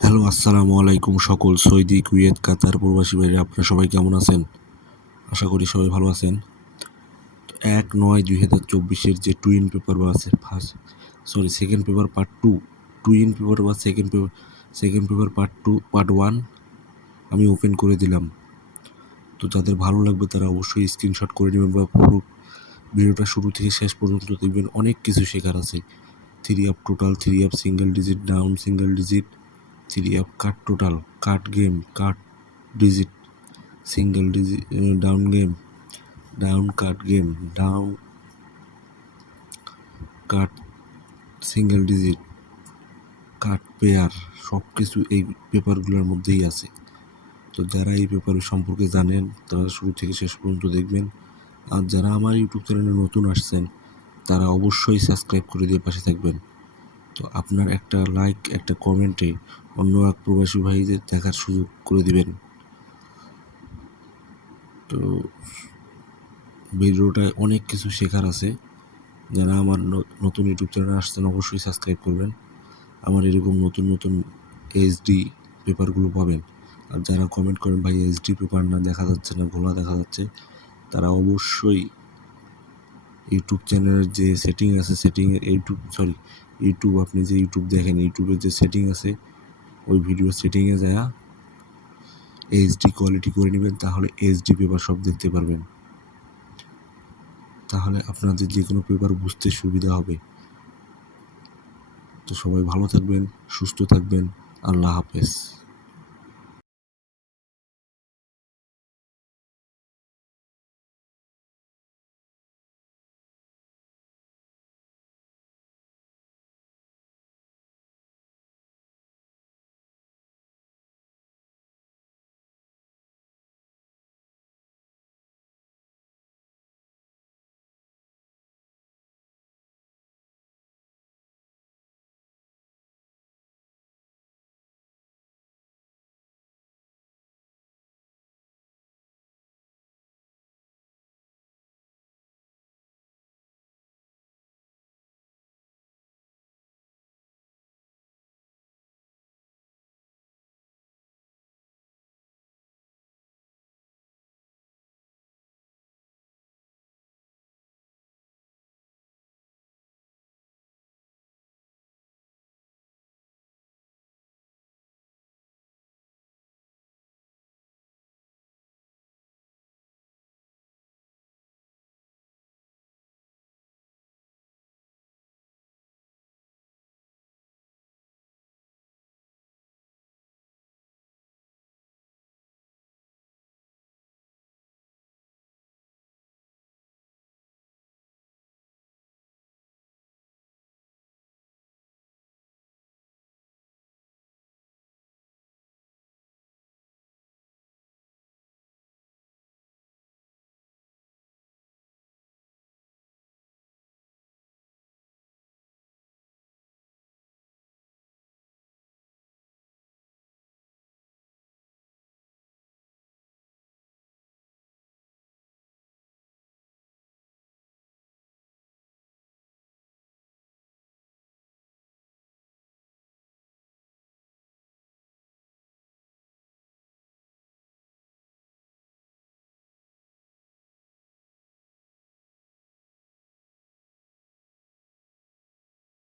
Hello, আসসালামু আলাইকুম সকল সৌদি, কুয়েত, কাতার প্রবাসী ভাইরা, আপনারা সবাই কেমন আছেন? আশা করি সবাই ভালো আছেন। ১/৯/২০২৪ যে টুইন পেপার বা আছে second paper part 2, twin paper বা সেকেন্ড পেপার পার্ট 2 পার্ট 1 আমি ওপেন করে দিলাম। তো যাদের ভালো লাগবে তারা অবশ্যই স্ক্রিনশট করে নেবেন বা পুরো ভিডিওটা শুরু থেকে শেষ পর্যন্ত দেখবেন। অনেক কিছু শেখার আছে। 3 up total, 3 up single digit, down single digit, 3 up cut total, cut game, cut digit, single digit, down game, down cut game, down cut single digit, cut pair, সব কিছু এই পেপারগুলোর মধ্যেই আছে। তো যারা এই পেপার সম্পর্কে জানেন তারা শুরু থেকে শেষ পর্যন্ত দেখবেন। আর যারা আমার ইউটিউব চ্যানেলে নতুন আসছেন তারা অবশ্যই সাবস্ক্রাইব করে দিয়ে পাশে থাকবেন। তো আপনার একটা লাইক, একটা কমেন্টে অন্য এক প্রবাসী ভাইদের দেখার সুযোগ করে দিবেন। তো ভিডিওটায় অনেক কিছু শেখার আছে। যারা আমার নতুন ইউটিউব চ্যানেলে আসছেন অবশ্যই সাবস্ক্রাইব করবেন। আমার এরকম নতুন নতুন এইচডি পেপারগুলো পাবেন। আর যারা কমেন্ট করেন ভাই এইচডি পেপার না, দেখা যাচ্ছে না, ঘোলা দেখা যাচ্ছে, তারা অবশ্যই ইউটিউব চ্যানেলের যে সেটিং আছে, ইউটিউব আপনি যে ইউটিউব দেখেন, ইউটিউবের যে সেটিং আছে ওই ভিডিও সেটিংয়ে যায় এইচডি কোয়ালিটি করে নেবেন, তাহলে এইচডি পেপার সব দেখতে পারবেন। তাহলে আপনাদের যে কোনো পেপার বুঝতে সুবিধা হবে। তো সবাই ভালো থাকবেন, সুস্থ থাকবেন। আল্লাহ হাফেজ।